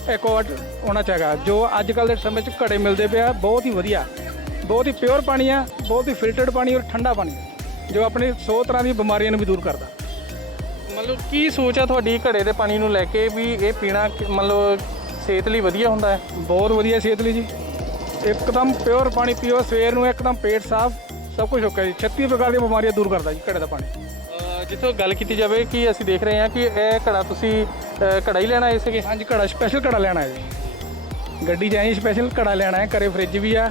ਐਕਵਾਰਡ ਹੋਣਾ ਚਾਹੀਦਾ ਜੋ ਅੱਜ ਕੱਲ ਦੇ ਸਮੇਂ 'ਚ ਘੜੇ ਮਿਲਦੇ ਪਿਆ ਬਹੁਤ ਹੀ ਵਧੀਆ। ਬਹੁਤ ਹੀ ਪਿਓਰ ਪਾਣੀ ਆ ਬਹੁਤ ਹੀ ਫਿਲਟਰਡ ਪਾਣੀ ਔਰ ਠੰਡਾ ਪਾਣੀ ਆ, ਜੋ ਆਪਣੀ 100 ਤਰ੍ਹਾਂ ਦੀਆਂ ਬਿਮਾਰੀਆਂ ਨੂੰ ਵੀ ਦੂਰ ਕਰਦਾ। ਮਤਲਬ ਕੀ ਸੋਚ ਆ ਤੁਹਾਡੀ ਘੜੇ ਦੇ ਪਾਣੀ ਨੂੰ ਲੈ ਕੇ ਵੀ ਇਹ ਪੀਣਾ ਕਿ- ਮਤਲਬ ਸਿਹਤ ਲਈ ਵਧੀਆ ਹੁੰਦਾ ਹੈ? ਬਹੁਤ ਵਧੀਆ ਸਿਹਤ ਲਈ ਜੀ। ਇੱਕਦਮ ਪਿਓਰ ਪਾਣੀ ਪੀਓ ਸਵੇਰ ਨੂੰ ਇੱਕਦਮ ਪੇਟ ਸਾਫ਼ ਸਭ ਕੁਝ ਓਕੇ ਜੀ। 36 ਪ੍ਰਕਾਰ ਦੀਆਂ ਬਿਮਾਰੀਆਂ ਦੂਰ ਕਰਦਾ ਜੀ ਘੜੇ ਦਾ ਪਾਣੀ। ਜਿੱਥੋਂ ਗੱਲ ਕੀਤੀ ਜਾਵੇ ਕਿ ਅਸੀਂ ਦੇਖ ਰਹੇ ਹਾਂ ਕਿ ਇਹ ਘੜਾ ਤੁਸੀਂ ਘੜਾ ਹੀ ਲੈਣਾ ਆਏ ਸੀਗੇ ਹਾਂਜੀ ਘੜਾ ਸਪੈਸ਼ਲ ਘੜਾ ਲੈਣਾ ਹੈ ਜੀ। ਗੱਡੀ 'ਚ ਆਈ ਸਪੈਸ਼ਲ ਘੜਾ ਲੈਣਾ ਹੈ ਘਰੇ ਫ੍ਰਿਜ ਵੀ ਆ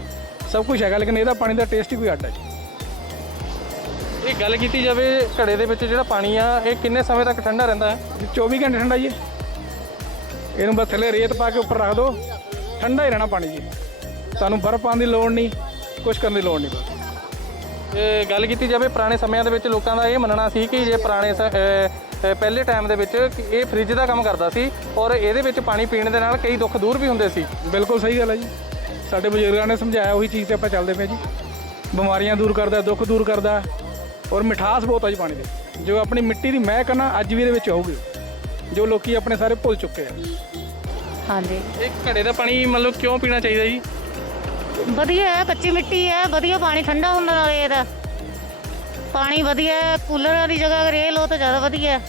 ਸਭ ਕੁਝ ਹੈਗਾ ਲੇਕਿਨ ਇਹਦਾ ਪਾਣੀ ਦਾ ਟੇਸਟ ਹੀ ਕੋਈ ਅੱਡ ਹੈ ਜੀ ਇਹ ਗੱਲ ਕੀਤੀ ਜਾਵੇ ਘੜੇ ਦੇ ਵਿੱਚ ਜਿਹੜਾ ਪਾਣੀ ਆ ਇਹ ਕਿੰਨੇ ਸਮੇਂ ਤੱਕ ਠੰਡਾ ਰਹਿੰਦਾ ਹੈ? ਇਹ 24 ਘੰਟੇ ਠੰਡਾ ਜੀ। ਇਹ। ਇਹਨੂੰ ਬਸ ਥੱਲੇ ਰੇਤ ਪਾ ਕੇ ਉੱਪਰ ਰੱਖ ਦਿਓ ਠੰਡਾ ਹੀ ਰਹਿਣਾ ਪਾਣੀ ਜੀ। ਤੁਹਾਨੂੰ ਬਰਫ਼ ਪਾਉਣ ਦੀ ਲੋੜ ਨਹੀਂ ਕੁਝ ਕਰਨ ਦੀ ਲੋੜ ਨਹੀਂ ਬਸ। ਇਹ ਗੱਲ ਕੀਤੀ ਜਾਵੇ ਪੁਰਾਣੇ ਸਮਿਆਂ ਦੇ ਵਿੱਚ ਲੋਕਾਂ ਦਾ ਇਹ ਮੰਨਣਾ ਸੀ ਕਿ ਜੇ ਪੁਰਾਣੇ ਪਹਿਲੇ ਟਾਈਮ ਦੇ ਵਿੱਚ ਇਹ ਫ੍ਰਿਜ ਦਾ ਕੰਮ ਕਰਦਾ ਸੀ ਔਰ ਇਹਦੇ ਵਿੱਚ ਪਾਣੀ ਪੀਣ ਦੇ ਨਾਲ ਕਈ ਦੁੱਖ ਦੂਰ ਵੀ ਹੁੰਦੇ ਸੀ। ਬਿਲਕੁਲ ਸਹੀ ਗੱਲ ਹੈ ਜੀ। ਸਾਡੇ ਬਜ਼ੁਰਗਾਂ ਨੇ ਸਮਝਾਇਆ ਉਹੀ ਚੀਜ਼ ਤੇ ਆਪਾਂ ਚੱਲਦੇ ਪਏ ਜੀ। ਬਿਮਾਰੀਆਂ ਦੂਰ ਕਰਦਾ ਦੁੱਖ ਦੂਰ ਕਰਦਾ ਔਰ ਮਿਠਾਸ ਬਹੁਤ ਹੈ ਜੀ ਪਾਣੀ ਦੇ। ਜੋ ਆਪਣੀ ਮਿੱਟੀ ਦੀ ਮਹਿਕ ਨਾ ਅੱਜ ਵੀ ਇਹਦੇ ਵਿੱਚ ਹੋਊਗੀ ਜੋ ਲੋਕੀ ਆਪਣੇ ਸਾਰੇ ਭੁੱਲ ਚੁੱਕੇ ਆ। ਹਾਂਜੀ। ਇਹ ਘੜੇ ਦਾ ਪਾਣੀ ਮਤਲਬ ਕਿਉਂ ਪੀਣਾ ਚਾਹੀਦਾ ਜੀ? ਵਧੀਆ ਹੈ ਕੱਚੀ ਮਿੱਟੀ ਹੈ ਵਧੀਆ ਪਾਣੀ ਠੰਡਾ ਹੁੰਦਾ ਨਾਲੇ ਇਹਦਾ। ਪਾਣੀ ਵਧੀਆ ਕੂਲਰਾਂ ਦੀ ਜਗ੍ਹਾ ਅਗਰ ਇਹ ਲੋ ਤਾਂ ਜ਼ਿਆਦਾ ਵਧੀਆ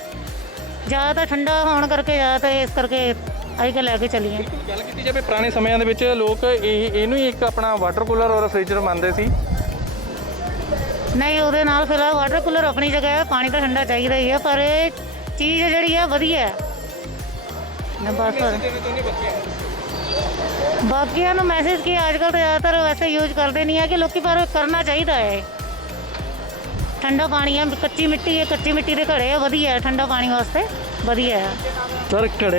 ਜ਼ਿਆਦਾ ਤਾਂ ਠੰਡਾ ਹੋਣ ਕਰਕੇ ਜ਼ਿਆਦਾ ਤਾਂ ਇਸ ਕਰਕੇ ਅਸੀਂ ਕਿ ਲੈ ਕੇ ਚੱਲੀਏ। ਗੱਲ ਕੀਤੀ ਜਾਵੇ ਪੁਰਾਣੇ ਸਮਿਆਂ ਦੇ ਵਿੱਚ ਲੋਕ ਇਹ ਇਹਨੂੰ ਹੀ ਇੱਕ ਆਪਣਾ ਵਾਟਰ ਕੂਲਰ ਔਰ ਫ੍ਰਿਜ ਮੰਨਦੇ ਸੀ। ਨਹੀਂ ਉਹਦੇ ਨਾਲ ਫਿਲਹਾਲ ਵਾਟਰ ਕੂਲਰ ਆਪਣੀ ਜਗ੍ਹਾ ਹੈ ਪਾਣੀ ਤਾਂ ਠੰਡਾ ਚਾਹੀਦਾ ਹੀ ਹੈ ਪਰ ਇਹ ਚੀਜ਼ ਜਿਹੜੀ ਹੈ ਵਧੀਆ ਹੈ। ਨਾ ਬਸ। ਬਾਕੀਆਂ ਨੂੰ ਮੈਸੇਜ ਕੀ ਅੱਜ ਕੱਲ੍ਹ ਤਾਂ ਜ਼ਿਆਦਾਤਰ ਵੈਸੇ ਯੂਜ਼ ਕਰਦੇ ਨਹੀਂ ਹੈ ਕਿ ਲੋਕੀ ਪਰ ਕਰਨਾ ਚਾਹੀਦਾ ਹੈ। ਠੰਡਾ ਪਾਣੀ ਹੈ ਕੱਚੀ ਮਿੱਟੀ ਹੈ ਕੱਚੀ ਮਿੱਟੀ ਦੇ ਘੜੇ ਆ ਵਧੀਆ ਹੈ ਠੰਡਾ ਪਾਣੀ ਵਾਸਤੇ। ਵਧੀਆ। ਹੈ ਸਰ ਘੜੇ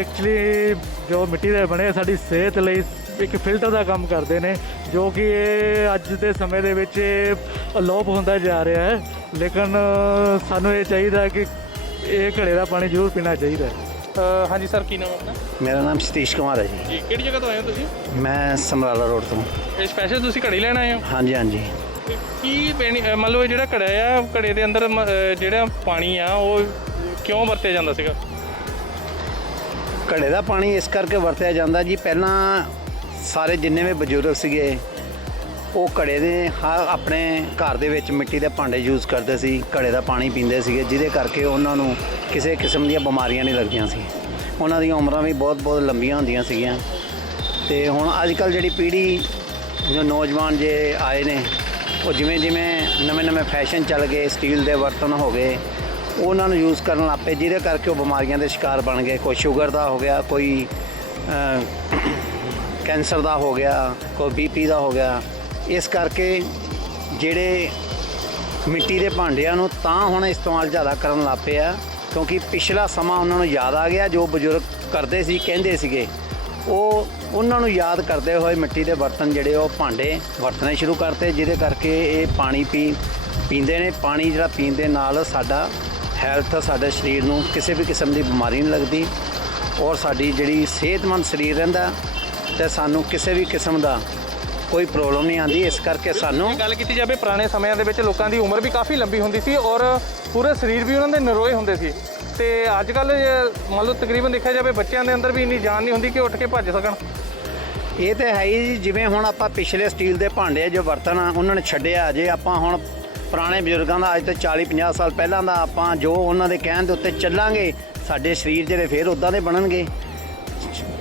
ਐਕਚੁਅਲੀ ਜੋ ਮਿੱਟੀ ਦੇ ਬਣੇ ਸਾਡੀ ਸਿਹਤ ਲਈ ਇੱਕ ਫਿਲਟਰ ਦਾ ਕੰਮ ਕਰਦੇ ਨੇ ਜੋ ਕਿ ਇਹ ਅੱਜ ਦੇ ਸਮੇਂ ਦੇ ਵਿੱਚ ਅਲੋਪ ਹੁੰਦਾ ਜਾ ਰਿਹਾ ਹੈ। ਲੇਕਿਨ ਸਾਨੂੰ ਇਹ ਚਾਹੀਦਾ ਕਿ ਇਹ ਘੜੇ ਦਾ ਪਾਣੀ ਜ਼ਰੂਰ ਪੀਣਾ ਚਾਹੀਦਾ ਹੈ। ਹਾਂਜੀ ਸਰ ਕੀ ਨਾਮ ਹੈ ਆਪਣਾ? ਮੇਰਾ ਨਾਮ ਸਤੀਸ਼ ਕੁਮਾਰ ਹੈ ਜੀ। ਜੀ ਕਿਹੜੀ ਜਗ੍ਹਾ ਤੋਂ ਆਏ ਹੋ ਤੁਸੀਂ? ਮੈਂ ਸਮਰਾਲਾ ਰੋਡ ਤੋਂ। ਇਹ ਸਪੈਸ਼ਲ ਤੁਸੀਂ ਘੜੀ ਲੈਣ ਆਏ ਹੋ? ਹਾਂਜੀ ਹਾਂਜੀ। ਕੀ ਬੈਨੀ- ਅਹ ਮੰਨ ਲਓ ਇਹ ਜਿਹੜਾ ਘੜਾ ਆ ਘੜੇ ਦੇ ਅੰਦਰ ਮ- ਅਹ ਜਿਹੜਾ ਪਾਣੀ ਆ, ਉਹ ਕਿਉਂ ਵਰਤਿਆ ਜਾਂਦਾ ਸੀਗਾ? ਘੜੇ ਦਾ ਪਾਣੀ ਇਸ ਕਰਕੇ ਵਰਤਿਆ ਜਾਂਦਾ ਜੀ, ਪਹਿਲਾਂ ਸਾਰੇ ਜਿੰਨੇ ਵੀ ਬਜ਼ੁਰਗ ਸੀਗੇ, ਉਹ ਘੜੇ ਦੇ ਹਰ ਆਪਣੇ ਘਰ ਦੇ ਵਿੱਚ ਮਿੱਟੀ ਦੇ ਭਾਂਡੇ ਯੂਜ਼ ਕਰਦੇ ਸੀ, ਘੜੇ ਦਾ ਪਾਣੀ ਪੀਂਦੇ ਸੀਗੇ, ਜਿਹਦੇ ਕਰਕੇ ਉਹਨਾਂ ਨੂੰ ਕਿਸੇ ਕਿਸਮ ਦੀਆਂ ਬਿਮਾਰੀਆਂ ਨਹੀਂ ਲੱਗਦੀਆਂ ਸੀ। ਉਹਨਾਂ ਦੀਆਂ ਉਮਰਾਂ ਵੀ ਬਹੁਤ ਬਹੁਤ ਲੰਬੀਆਂ ਹੁੰਦੀਆਂ ਸੀਗੀਆਂ। ਤੇ ਹੁਣ ਅੱਜ ਕੱਲ ਜਿਹੜੀ ਪੀੜ੍ਹੀ, ਜੋ ਨੌਜਵਾਨ ਜੇ ਆਏ ਨੇ ਉਹ ਜਿਵੇਂ ਜਿਵੇਂ ਨਵੇਂ ਨਵੇਂ ਫੈਸ਼ਨ ਚੱਲ ਗਏ, ਸਟੀਲ ਦੇ ਬਰਤਨ ਹੋ ਗਏ, ਉਹਨਾਂ ਨੂੰ ਯੂਜ਼ ਕਰਨ ਲੱਗ ਪਏ, ਜਿਹਦੇ ਕਰਕੇ ਉਹ ਬਿਮਾਰੀਆਂ ਦੇ ਸ਼ਿਕਾਰ ਬਣ ਗਏ। ਕੋਈ ਸ਼ੂਗਰ ਦਾ ਹੋ ਗਿਆ, ਕੋਈ ਕੈਂਸਰ ਦਾ ਹੋ ਗਿਆ, ਕੋਈ ਬੀਪੀ ਦਾ ਹੋ ਗਿਆ। ਇਸ ਕਰਕੇ ਜਿਹੜੇ ਮਿੱਟੀ ਦੇ ਭਾਂਡਿਆਂ ਨੂੰ ਤਾਂ ਹੁਣ ਇਸਤੇਮਾਲ ਜ਼ਿਆਦਾ ਕਰਨ ਲੱਗ ਪਏ ਆ, ਕਿਉਂਕਿ ਪਿਛਲਾ ਸਮਾਂ ਉਹਨਾਂ ਨੂੰ ਯਾਦ ਆ ਗਿਆ, ਜੋ ਬਜ਼ੁਰਗ ਕਰਦੇ ਸੀ, ਕਹਿੰਦੇ ਸੀਗੇ, ਉਹ ਉਹਨਾਂ ਨੂੰ ਯਾਦ ਕਰਦੇ ਹੋਏ ਮਿੱਟੀ ਦੇ ਬਰਤਨ ਜਿਹੜੇ ਉਹ ਭਾਂਡੇ ਵਰਤਣੇ ਸ਼ੁਰੂ ਕਰਤੇ, ਜਿਹਦੇ ਕਰਕੇ ਇਹ ਪਾਣੀ ਪੀ ਪੀਂਦੇ ਨੇ। ਪਾਣੀ ਜਿਹੜਾ ਪੀਣ ਦੇ ਨਾਲ ਸਾਡਾ ਹੈਲਥ ਸਾਡੇ ਸਰੀਰ ਨੂੰ ਕਿਸੇ ਵੀ ਕਿਸਮ ਦੀ ਬਿਮਾਰੀ ਨਹੀਂ ਲੱਗਦੀ ਔਰ ਸਾਡੀ ਜਿਹੜੀ ਸਿਹਤਮੰਦ ਸਰੀਰ ਰਹਿੰਦਾ ਤੇ ਸਾਨੂੰ ਕਿਸੇ ਵੀ ਕਿਸਮ ਦਾ ਕੋਈ ਪ੍ਰੋਬਲਮ ਨਹੀਂ ਆਉਂਦੀ ਇਸ ਕਰਕੇ ਸਾਨੂੰ ਗੱਲ ਕੀਤੀ ਜਾਵੇ ਪੁਰਾਣੇ ਸਮਿਆਂ ਦੇ ਵਿੱਚ ਲੋਕਾਂ ਦੀ ਉਮਰ ਵੀ ਕਾਫੀ ਲੰਬੀ ਹੁੰਦੀ ਸੀ ਔਰ ਪੂਰੇ ਸਰੀਰ ਵੀ ਉਹਨਾਂ ਦੇ ਨਰੋਏ ਹੁੰਦੇ ਸੀ। ਤੇ ਅੱਜ ਕੱਲ ਮੰਨ ਲਓ ਤਕਰੀਬਨ ਦੇਖਿਆ ਜਾਵੇ ਬੱਚਿਆਂ ਦੇ ਅੰਦਰ ਵੀ ਇੰਨੀ ਜਾਨ ਨਹੀਂ ਹੁੰਦੀ ਕਿ ਉੱਠ ਕੇ ਭੱਜ ਸਕਣ। ਇਹ ਤੇ ਹੈ ਹੀ ਜਿਵੇਂ ਹੁਣ ਆਪਾਂ ਪਿਛਲੇ ਸਟੀਲ ਦੇ ਭਾਂਡੇ ਜੋ ਬਰਤਨ ਆ ਉਹਨਾਂ ਨੇ ਛੱਡਿਆ। ਜੇ ਆਪਾਂ ਹੁਣ ਪੁਰਾਣੇ ਬਜ਼ੁਰਗਾਂ ਦਾ ਅੱਜ ਤੋਂ 40 50 ਸਾਲ ਪਹਿਲਾਂ ਦਾ ਆਪਾਂ ਜੋ ਉਹਨਾਂ ਦੇ ਕਹਿਣ ਦੇ ਉੱਤੇ ਚੱਲਾਂਗੇ ਸਾਡੇ ਸਰੀਰ ਜਿਹੜੇ ਫੇਰ ਉਦਾਂ ਦੇ ਬਣਨਗੇ।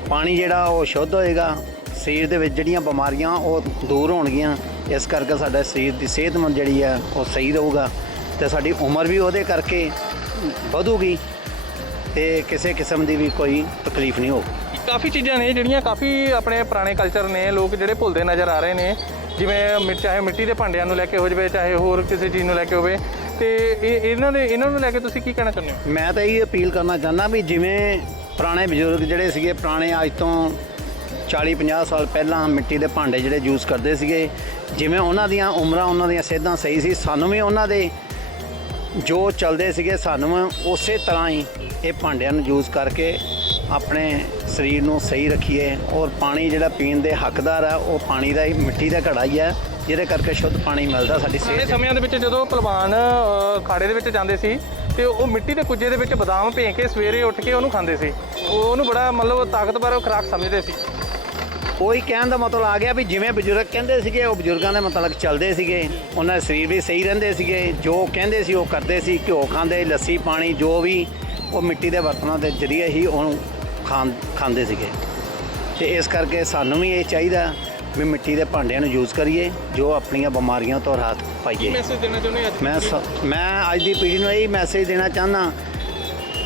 ਪਾਣੀ ਜਿਹੜਾ ਉਹ ਸ਼ੁੱਧ ਹੋਏਗਾ। ਸਰੀਰ ਦੇ ਵਿੱਚ ਜਿਹੜੀਆਂ ਬਿਮਾਰੀਆਂ ਉਹ ਦੂਰ ਹੋਣਗੀਆਂ ਇਸ ਕਰਕੇ ਸਾਡਾ ਸਰੀਰ ਦੀ ਸਿਹਤਮੰਦ ਜਿਹੜੀ ਆ ਉਹ ਸਹੀ ਰਹੂਗਾ। ਤੇ ਸਾਡੀ ਉਮਰ ਵੀ ਉਹਦੇ ਕਰਕੇ ਵਧੂਗੀ ਤੇ ਕਿਸੇ ਕਿਸਮ ਦੀ ਵੀ ਕੋਈ ਤਕਲੀਫ ਨਹੀਂ ਹੋਊਗੀ। ਕਾਫੀ ਚੀਜ਼ਾਂ ਨੇ ਜਿਹੜੀਆਂ ਕਾਫੀ ਆਪਣੇ ਪੁਰਾਣੇ ਕਲਚਰ ਨੇ ਲੋਕ ਜਿਹੜੇ ਭੁੱਲਦੇ ਨਜ਼ਰ ਆ ਰਹੇ ਨੇ ਜਿਵੇਂ ਮਿ- ਚਾਹੇ ਮਿੱਟੀ ਦੇ ਭਾਂਡਿਆਂ ਨੂੰ ਲੈ ਕੇ ਹੋ ਜਾਵੇ ਚਾਹੇ ਹੋਰ ਕਿਸੇ ਚੀਜ਼ ਨੂੰ ਲੈ ਕੇ ਹੋਵੇ। ਤੇ ਇਹ ਇਹਨਾਂ ਦੇ ਇਹਨਾਂ ਨੂੰ ਲੈ ਕੇ ਤੁਸੀਂ ਕੀ ਕਹਿਣਾ ਚਾਹੁੰਦੇ ਹੋ? ਮੈਂ ਤਾਂ ਇਹ ਅਪੀਲ ਕਰਨਾ ਚਾਹੁੰਦਾ ਵੀ ਜਿਵੇਂ ਪੁਰਾਣੇ ਬਜ਼ੁਰਗ ਜਿਹੜੇ ਸੀਗੇ ਪੁਰਾਣੇ ਅੱਜ ਤੋਂ 40 50 ਸਾਲ ਪਹਿਲਾਂ ਮਿੱਟੀ ਦੇ ਭਾਂਡੇ ਜਿਹੜੇ ਯੂਜ਼ ਕਰਦੇ ਸੀਗੇ ਜਿਵੇਂ ਉਹਨਾਂ ਦੀਆਂ ਉਮਰਾਂ ਉਹਨਾਂ ਦੀਆਂ ਸਿਹਤਾਂ ਸਹੀ ਸੀ ਸਾਨੂੰ ਵੀ ਉਹਨਾਂ ਦੇ ਜੋ ਚੱਲਦੇ ਸੀਗੇ ਸਾਨੂੰ ਉਸੇ ਤਰ੍ਹਾਂ ਹੀ ਇਹ ਭਾਂਡਿਆਂ ਨੂੰ ਯੂਜ਼ ਕਰਕੇ ਆਪਣੇ ਸਰੀਰ ਨੂੰ ਸਹੀ ਰੱਖੀਏ ਔਰ ਪਾਣੀ ਜਿਹੜਾ ਪੀਣ ਦੇ ਹੱਕਦਾਰ ਆ ਉਹ ਪਾਣੀ ਦਾ ਹੀ ਮਿੱਟੀ ਦਾ ਘੜਾ ਹੀ ਹੈ ਜਿਹਦੇ ਕਰਕੇ ਸ਼ੁੱਧ ਪਾਣੀ ਮਿਲਦਾ ਸਾਡੀ ਸਿਹਤ ਸਮਿਆਂ ਦੇ ਵਿੱਚ ਜਦੋਂ ਪਹਿਲਵਾਨ ਖਾੜੇ ਦੇ ਵਿੱਚ ਜਾਂਦੇ ਸੀ ਤੇ ਉਹ ਮਿੱਟੀ ਦੇ ਕੁੱਜੇ ਦੇ ਵਿੱਚ ਬਦਾਮ ਭੇ ਕੇ ਸਵੇਰੇ ਉੱਠ ਕੇ ਉਹਨੂੰ ਖਾਂਦੇ ਸੀ। ਉਹ ਉਹਨੂੰ ਬੜਾ ਮਤਲਬ ਤਾਕਤਵਰ ਖੁਰਾਕ ਸਮਝਦੇ ਸੀ। ਕੋਈ ਕਹਿਣ ਦਾ ਮਤਲਬ ਆ ਗਿਆ ਵੀ ਜਿਵੇਂ ਬਜ਼ੁਰਗ ਕਹਿੰਦੇ ਸੀਗੇ ਉਹ ਬਜ਼ੁਰਗਾਂ ਦੇ ਮੁਤਾਬਕ ਚੱਲਦੇ ਸੀਗੇ। ਉਹਨਾਂ ਦੇ ਸਰੀਰ ਵੀ ਸਹੀ ਰਹਿੰਦੇ ਸੀਗੇ। ਜੋ ਕਹਿੰਦੇ ਸੀ ਉਹ ਕਰਦੇ ਸੀ ਘਿਓ ਖਾਂਦੇ ਲੱਸੀ ਪਾਣੀ ਜੋ ਵੀ ਉਹ ਮਿੱਟੀ ਦੇ ਬਰਤਨਾਂ ਦੇ ਜ਼ਰੀਏ ਹੀ ਉਹਨੂੰ ਖਾਂਦੇ ਸੀਗੇ। ਤੇ ਇਸ ਕਰਕੇ ਸਾਨੂੰ ਵੀ ਇਹ ਚਾਹੀਦਾ ਵੀ ਮਿੱਟੀ ਦੇ ਭਾਂਡਿਆਂ ਨੂੰ ਯੂਜ਼ ਕਰੀਏ ਜੋ ਆਪਣੀਆਂ ਬਿਮਾਰੀਆਂ ਤੋਂ ਰਾਹਤ ਪਾਈਏ। ਮੈਸੇਜ ਦੇਣਾ ਚਾਹੁੰਦੇ ਅੱਜ ਮੈਂ ਮੈਂ ਅੱਜ ਦੀ ਪੀੜ੍ਹੀ ਨੂੰ ਇਹ ਮੈਸੇਜ ਦੇਣਾ ਚਾਹੁੰਦਾ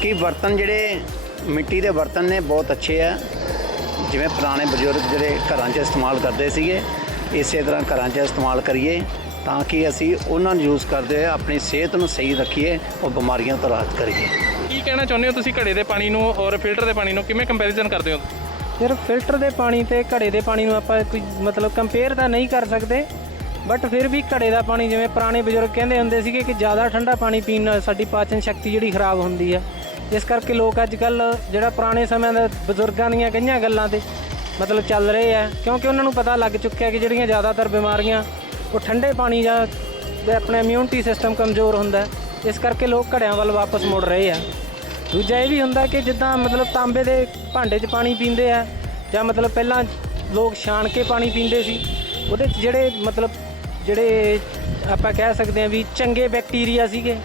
ਕਿ ਬਰਤਨ ਜਿਹੜੇ ਮਿੱਟੀ ਦੇ ਬਰਤਨ ਨੇ ਬਹੁਤ ਅੱਛੇ ਆ। ਜਿਵੇਂ ਪੁਰਾਣੇ ਬਜ਼ੁਰਗ ਜਿਹੜੇ ਘਰਾਂ 'ਚ ਇਸਤੇਮਾਲ ਕਰਦੇ ਸੀਗੇ ਇਸੇ ਤਰ੍ਹਾਂ ਘਰਾਂ 'ਚ ਇਸਤੇਮਾਲ ਕਰੀਏ ਤਾਂ ਕਿ ਅਸੀਂ ਉਹਨਾਂ ਨੂੰ ਯੂਜ਼ ਕਰਦੇ ਹੋਏ ਆਪਣੀ ਸਿਹਤ ਨੂੰ ਸਹੀ ਰੱਖੀਏ ਔਰ ਬਿਮਾਰੀਆਂ ਤੋਂ ਰਾਹਤ ਕਰੀਏ। ਕੀ ਕਹਿਣਾ ਚਾਹੁੰਦੇ ਹੋ ਤੁਸੀਂ ਘੜੇ ਦੇ ਪਾਣੀ ਨੂੰ ਔਰ ਫਿਲਟਰ ਦੇ ਪਾਣੀ ਨੂੰ? ਕਿਵੇਂ ਕੰਪੈਰੀਜ਼ਨ ਕਰਦੇ ਹੋ? ਫਿਰ ਫਿਲਟਰ ਦੇ ਪਾਣੀ ਤੇ ਘੜੇ ਦੇ ਪਾਣੀ ਨੂੰ ਆਪਾਂ ਕੋਈ ਮਤਲਬ ਕੰਪੇਅਰ ਤਾਂ ਨਹੀਂ ਕਰ ਸਕਦੇ ਬਟ ਫਿਰ ਵੀ ਘੜੇ ਦਾ ਪਾਣੀ ਜਿਵੇਂ ਪੁਰਾਣੇ ਬਜ਼ੁਰਗ ਕਹਿੰਦੇ ਹੁੰਦੇ ਸੀਗੇ ਕਿ ਜ਼ਿਆਦਾ ਠੰਡਾ ਪਾਣੀ ਪੀਣ ਨਾਲ ਸਾਡੀ ਪਾਚਨ ਸ਼ਕਤੀ ਜਿਹੜੀ ਖਰਾਬ ਹੁੰਦੀ ਆ। ਇਸ ਕਰਕੇ ਲੋਕ ਅੱਜ ਕੱਲ ਜਿਹੜਾ ਪੁਰਾਣੇ ਸਮਿਆਂ ਦੇ ਬਜ਼ੁਰਗਾਂ ਦੀਆਂ ਕਈਆਂ ਗੱਲਾਂ ਤੇ ਮਤਲਬ ਚੱਲ ਰਹੇ ਆ, ਕਿਉਂਕਿ ਉਹਨਾਂ ਨੂੰ ਪਤਾ ਲੱਗ ਚੁੱਕਿਆ ਕਿ ਜਿਹੜੀਆਂ ਜ਼ਿਆਦਾਤਰ ਬਿਮਾਰੀਆਂ ਉਹ ਠੰਡੇ ਪਾਣੀ ਜਾਂ ਆਪਣਾ ਇਮਿਊਨਿਟੀ ਸਿਸਟਮ ਕਮਜ਼ੋਰ ਹੁੰਦਾ ਇਸ ਕਰਕੇ ਲੋਕ ਘੜਿਆਂ ਵੱਲ ਵਾਪਸ ਮੁੜ ਰਹੇ ਆ। ਦੂਜਾ ਇਹ ਵੀ ਹੁੰਦਾ ਕਿ ਜਿੱਦਾਂ ਮਤਲਬ ਤਾਂਬੇ ਦੇ ਭਾਂਡੇ 'ਚ ਪਾਣੀ ਪੀਂਦੇ ਆ, ਜਾਂ ਮਤਲਬ ਪਹਿਲਾਂ ਲੋਕ ਛਾਣ ਕੇ ਪਾਣੀ ਪੀਂਦੇ ਸੀ, ਉਹਦੇ 'ਚ ਜਿਹੜੇ ਮਤਲਬ ਜਿਹੜੇ ਆਪਾਂ ਕਹਿ ਸਕਦੇ ਆ ਵੀ ਚੰਗੇ ਬੈਕਟੀਰੀਆ ਸੀਗੇ,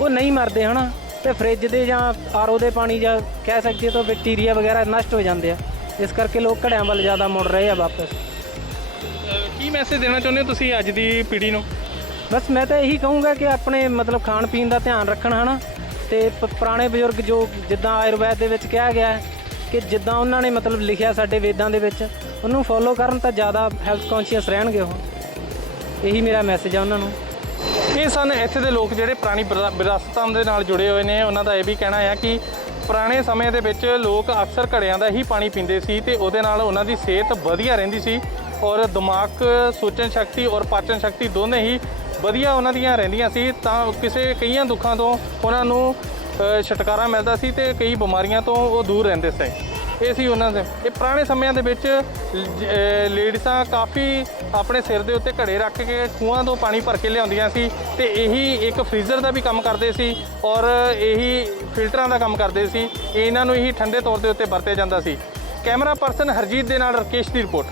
ਉਹ ਨਹੀਂ ਮਰਦੇ ਹਨਾ। ਤੇ ਫ੍ਰਿਜ ਦੇ ਜਾਂ ਆਰਓ ਦੇ ਪਾਣੀ ਜਾਂ ਕਹਿ ਸਕਦੇ ਤਾਂ ਬੈਕਟੀਰੀਆ ਵਗੈਰਾ ਨਸ਼ਟ ਹੋ ਜਾਂਦੇ ਆ। ਇਸ ਕਰਕੇ ਲੋਕ ਘੜਿਆਂ ਵੱਲ ਜ਼ਿਆਦਾ ਮੁੜ ਰਹੇ ਆ ਵਾਪਸ। ਕੀ ਮੈਸੇਜ ਦੇਣਾ ਚਾਹੁੰਦੇ ਹੋ ਤੁਸੀਂ ਅੱਜ ਦੀ ਪੀੜ੍ਹੀ ਨੂੰ? ਬਸ ਮੈਂ ਤਾਂ ਇਹੀ ਕਹੂੰਗਾ ਕਿ ਆਪਣੇ ਮਤਲਬ ਖਾਣ ਪੀਣ ਦਾ ਧਿਆਨ ਰੱਖਣ ਹਨਾ। ਤੇ ਪ- ਪੁਰਾਣੇ ਬਜ਼ੁਰਗ ਜੋ ਜਿੱਦਾਂ ਆਯੁਰਵੈਦ ਦੇ ਵਿੱਚ ਕਿਹਾ ਗਿਆ ਹੈ ਕਿ ਜਿੱਦਾਂ ਉਹਨਾਂ ਨੇ ਮਤਲਬ ਲਿਖਿਆ ਸਾਡੇ ਵੇਦਾਂ ਦੇ ਵਿੱਚ ਉਹਨੂੰ ਫੋਲੋ ਕਰਨ ਤਾਂ ਜ਼ਿਆਦਾ ਹੈਲਥ ਕੌਨਸ਼ੀਅਸ ਰਹਿਣਗੇ ਉਹ। ਇਹੀ ਮੇਰਾ ਮੈਸੇਜ ਆ ਉਹਨਾਂ ਨੂੰ। ਇਹ ਸਨ ਇੱਥੇ ਦੇ ਲੋਕ ਜਿਹੜੇ ਪੁਰਾਣੀ ਵਿਰਾ- ਵਿਰਾਸਤਾਂ ਦੇ ਨਾਲ ਜੁੜੇ ਹੋਏ ਨੇ। ਉਹਨਾਂ ਦਾ ਇਹ ਵੀ ਕਹਿਣਾ ਹੈ ਕਿ ਪੁਰਾਣੇ ਸਮੇਂ ਦੇ ਵਿੱਚ ਲੋਕ ਅਕਸਰ ਘੜਿਆਂ ਦਾ ਹੀ ਪਾਣੀ ਪੀਂਦੇ ਸੀ ਤੇ ਉਹਦੇ ਨਾਲ ਉਹਨਾਂ ਦੀ ਸਿਹਤ ਵਧੀਆ ਰਹਿੰਦੀ ਸੀ ਔਰ ਦਿਮਾਗ, ਸੋਚਣ ਸ਼ਕਤੀ ਔਰ ਪਾਚਨ ਸ਼ਕਤੀ ਦੋਨੇ ਹੀ ਵਧੀਆ ਉਹਨਾਂ ਦੀਆਂ ਰਹਿੰਦੀਆਂ ਸੀ। ਤਾਂ ਕਿਸੇ, ਕਈਆਂ ਦੁੱਖਾਂ ਤੋਂ ਉਹਨਾਂ ਨੂੰ ਛੁਟਕਾਰਾ ਮਿਲਦਾ ਸੀ ਤੇ ਕਈ ਬਿਮਾਰੀਆਂ ਤੋਂ ਉਹ ਦੂਰ ਰਹਿੰਦੇ ਸਨ। ਇਹ ਸੀ ਉਹਨਾਂ ਦੇ। ਇਹ ਪੁਰਾਣੇ ਸਮਿਆਂ ਦੇ ਵਿੱਚ ਲ- ਅਹ ਕਾਫੀ ਆਪਣੇ ਸਿਰ ਦੇ ਉੱਤੇ ਘੜੇ ਰੱਖ ਕੇ ਖੂਹਾਂ ਤੋਂ ਪਾਣੀ ਭਰ ਕੇ ਲਿਆਉਂਦੀਆਂ ਸੀ ਤੇ ਇਹੀ ਇੱਕ ਫ੍ਰੀਜ਼ਰ ਦਾ ਵੀ ਕੰਮ ਕਰਦੇ ਸੀ ਔਰ ਇਹੀ ਫਿਲਟਰਾਂ ਦਾ ਕੰਮ ਕਰਦੇ ਸੀ। ਇਹਨਾਂ ਨੂੰ ਇਹੀ ਠੰਡੇ ਤੌਰ ਦੇ ਉੱਤੇ ਵਰਤਿਆ ਜਾਂਦਾ ਸੀ। ਕੈਮਰਾ ਪਰਸਨ ਹਰਜੀਤ ਦੇ ਨਾਲ ਰਕੇਸ਼ ਦੀ ਰਿਪੋਰਟ।